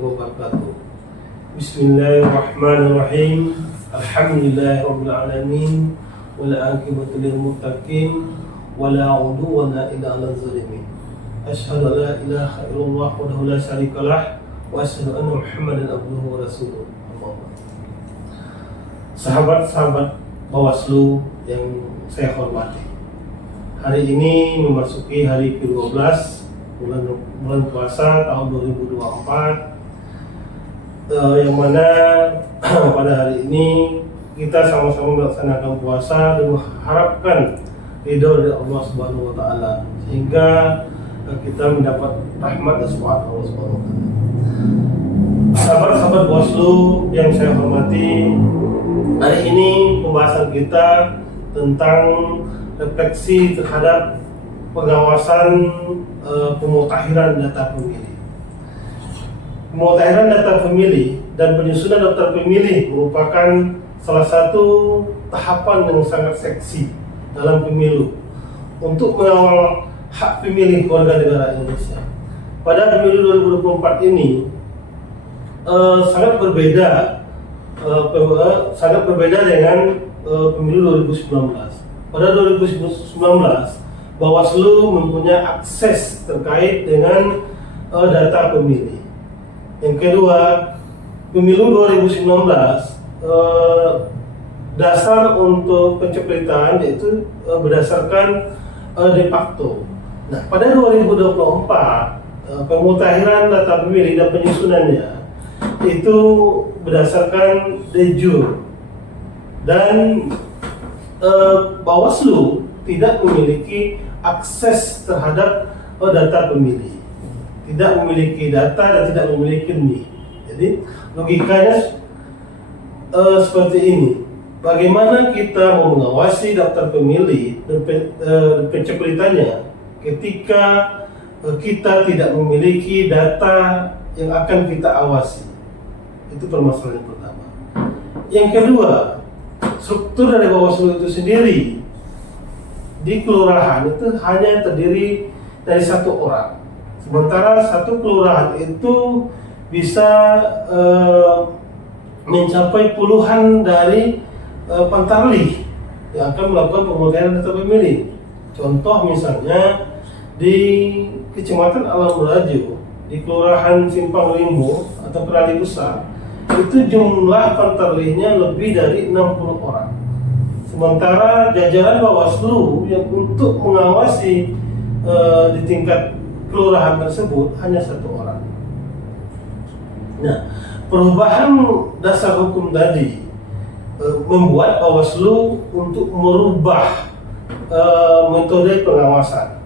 wabarakatuh. Bismillahirrahmanirrahim. Alhamdulillahirabbil alamin. Wal aqibatu lil muttaqin. Wala 'udwana illa 'alal zalimin. Asyhadu an la ilaha illallah wahdahu la syarikalah wa asyhadu anna Muhammadan abduhu wa rasuluh. Sahabat-sahabat Bawaslu yang saya hormati, hari ini memasuki hari ke-12 bulan puasa tahun 2024, yang mana pada hari ini kita sama-sama melaksanakan puasa dan mengharapkan ridho dari Allah Subhanahu wa taala, sehingga kita mendapat rahmat dan syafaat Allah Subhanahu wa taala. Sahabat-sahabat Bawaslu yang saya hormati, hari ini pembahasan kita tentang refleksi terhadap pengawasan pemutahiran data pemilih. Pemutahiran data pemilih dan penyusunan daftar pemilih merupakan salah satu tahapan yang sangat seksi dalam pemilu untuk mengawal hak pemilih warga negara Indonesia. Pada pemilu 2024 ini sangat berbeda dengan pemilu 2019. Pada 2019, Bawaslu mempunyai akses terkait dengan data pemilih. Yang kedua, pemilu 2019 dasar untuk pencoplitan yaitu berdasarkan de facto. Nah, pada 2024 pemutahiran data pemilih dan penyusunannya itu berdasarkan de jure, dan Bawaslu tidak memiliki akses terhadap data pemilih, tidak memiliki data dan tidak memiliki NIK. Jadi logikanya seperti ini. Bagaimana kita mau mengawasi daftar pemilih dan pencoplitannya ketika kita tidak memiliki data yang akan kita awasi? Itu permasalahan yang pertama. Yang kedua, struktur dari Bawaslu itu sendiri di kelurahan itu hanya terdiri dari satu orang, sementara satu kelurahan itu bisa mencapai puluhan dari pantarlih yang akan melakukan pemutahiran data pemilih. Contoh misalnya di Kecamatan Alam Rajo, di Kelurahan Simpang Limbo atau Kerali Besar, itu jumlah pantarlihnya lebih dari 60 orang. Sementara jajaran Bawaslu yang untuk mengawasi di tingkat kelurahan tersebut hanya satu orang. Nah, perubahan dasar hukum tadi membuat Bawaslu untuk merubah metode pengawasan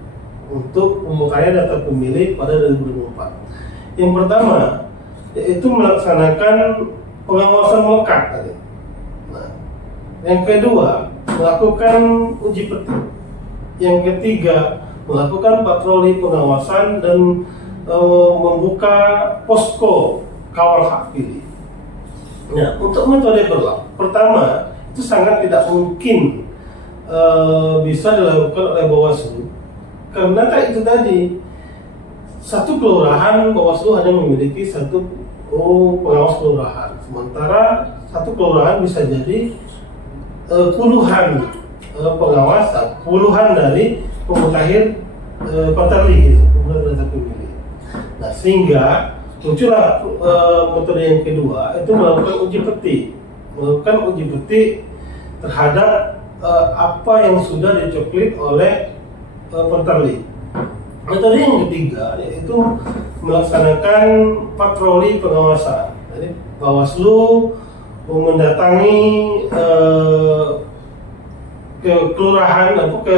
untuk pemutahiran data pemilih pada 2024. Yang pertama yaitu melaksanakan pengawasan melekat tadi. Nah, yang kedua melakukan uji petik. Yang ketiga melakukan patroli pengawasan dan membuka posko kawal hak pilih. Nah, untuk metode pertama itu sangat tidak mungkin bisa dilakukan oleh Bawaslu, karena itu tadi satu kelurahan Bawaslu hanya memiliki satu pengawas kelurahan, sementara satu kelurahan bisa jadi puluhan pengawas, puluhan dari pemutakhir pantarlih, pemutahiran data pemilih. Nah, sehingga muncullah metode yang kedua, itu melakukan uji petik terhadap apa yang sudah dicoklit oleh pantarlih. Metode yang ketiga yaitu melaksanakan patroli pengawasan. Jadi Bawaslu mendatangi ke kelurahan atau ke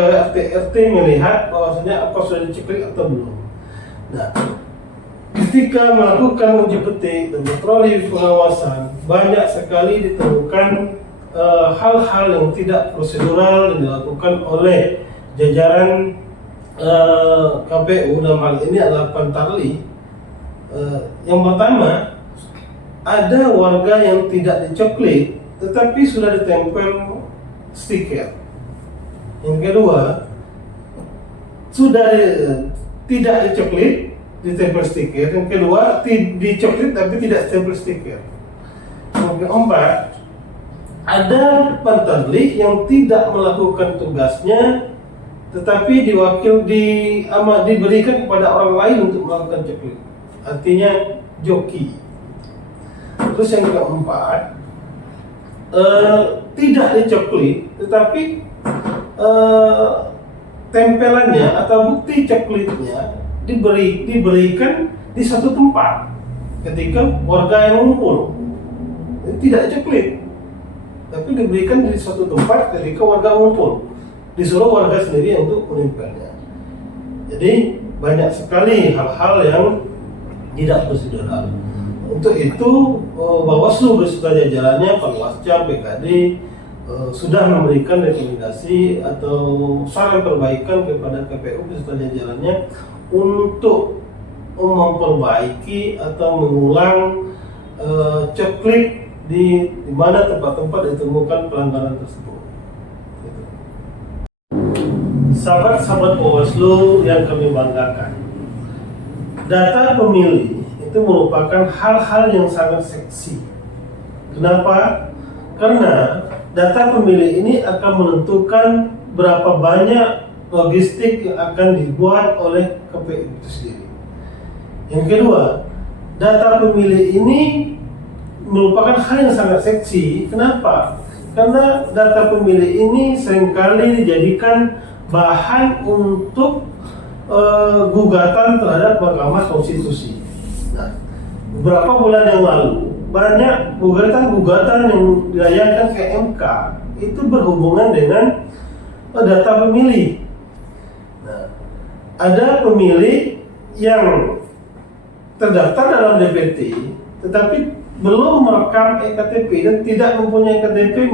RT melihat bahwasanya apa sudah diceklik atau belum. Nah, ketika melakukan uji petik dan patroli pengawasan, banyak sekali ditemukan hal-hal yang tidak prosedural yang dilakukan oleh jajaran KPU, dalam hal ini adalah pantarlih. Yang pertama, ada warga yang tidak dicoklit tetapi sudah ditempel stiker. Yang kedua, sudah tidak dicoklit ditempel stiker. Yang kedua, dicoklit tapi tidak stempel stiker. Yang keempat, ada penterlik yang tidak melakukan tugasnya tetapi diberikan kepada orang lain untuk melakukan coklit. Artinya joki. Terus yang keempat, tidak dicoklit tetapi tempelannya atau bukti coklitnya diberikan di satu tempat ketika warga yang mengumpul. Tidak coklit, tapi diberikan di suatu tempat ketika warga mengumpul, disuruh warga sendiri untuk menempelnya. Jadi banyak sekali hal-hal yang tidak prosedural. Untuk itu Bawaslu beserta jajarannya, Panwascam, BKD sudah memberikan rekomendasi atau saran perbaikan kepada KPU beserta jajarannya untuk memperbaiki atau mengulang coklit di mana tempat-tempat ditemukan pelanggaran tersebut. Sahabat-sahabat Bawaslu yang kami banggakan, data pemilih itu merupakan hal-hal yang sangat seksi. Kenapa? Karena data pemilih ini akan menentukan berapa banyak logistik yang akan dibuat oleh KPU itu sendiri. Yang kedua, data pemilih ini merupakan hal yang sangat seksi. Kenapa? Karena data pemilih ini seringkali dijadikan bahan untuk gugatan terhadap Mahkamah Konstitusi. Nah, beberapa bulan yang lalu banyak gugatan-gugatan yang dilayangkan ke MK itu berhubungan dengan data pemilih. Nah, ada pemilih yang terdaftar dalam DPT tetapi belum merekam EKTP dan tidak mempunyai KTP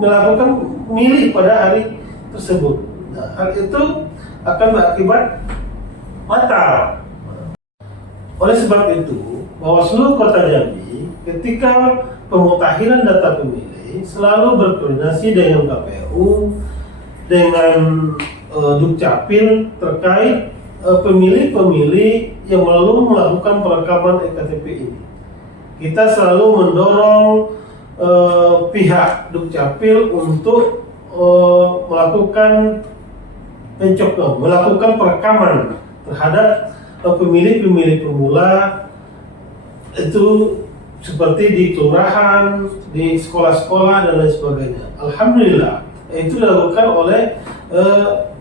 melakukan milih pada hari tersebut. Nah, hal itu akan berakibat fatal. Oleh sebab itu, Bawaslu Kota Jambi ketika pemutakhiran data pemilih selalu berkoordinasi dengan KPU, dengan Dukcapil terkait pemilih-pemilih yang belum melakukan perekaman EKTP ini. Kita selalu mendorong pihak Dukcapil untuk melakukan perekaman terhadap pemilih-pemilih pemula itu seperti di kelurahan, di sekolah-sekolah dan lain sebagainya. Alhamdulillah itu dilakukan oleh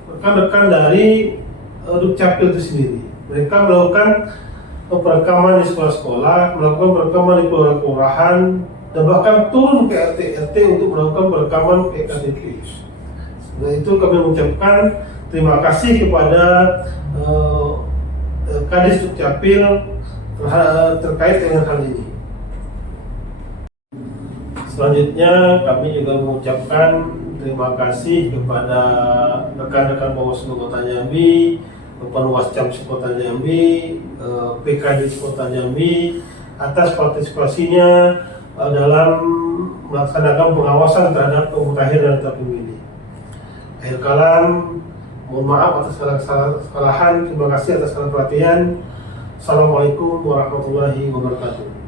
rekan-rekan dari Dukcapil itu sendiri. Mereka melakukan perekaman di sekolah-sekolah, melakukan perekaman di kelurahan, dan bahkan turun ke RT-RT untuk melakukan perekaman EKTP. Nah, itu kami mengucapkan terima kasih kepada Kadis Dukcapil terkait dengan hal ini. Selanjutnya kami juga mengucapkan terima kasih kepada rekan-rekan Bawaslu Kota Jambi, Panwascam Kota Jambi, PKD Kota Jambi atas partisipasinya dalam melaksanakan pengawasan terhadap pemutahiran data pemilih. Akhir kalam, mohon maaf atas kesalahan. Terima kasih atas perhatian. Assalamualaikum warahmatullahi wabarakatuh.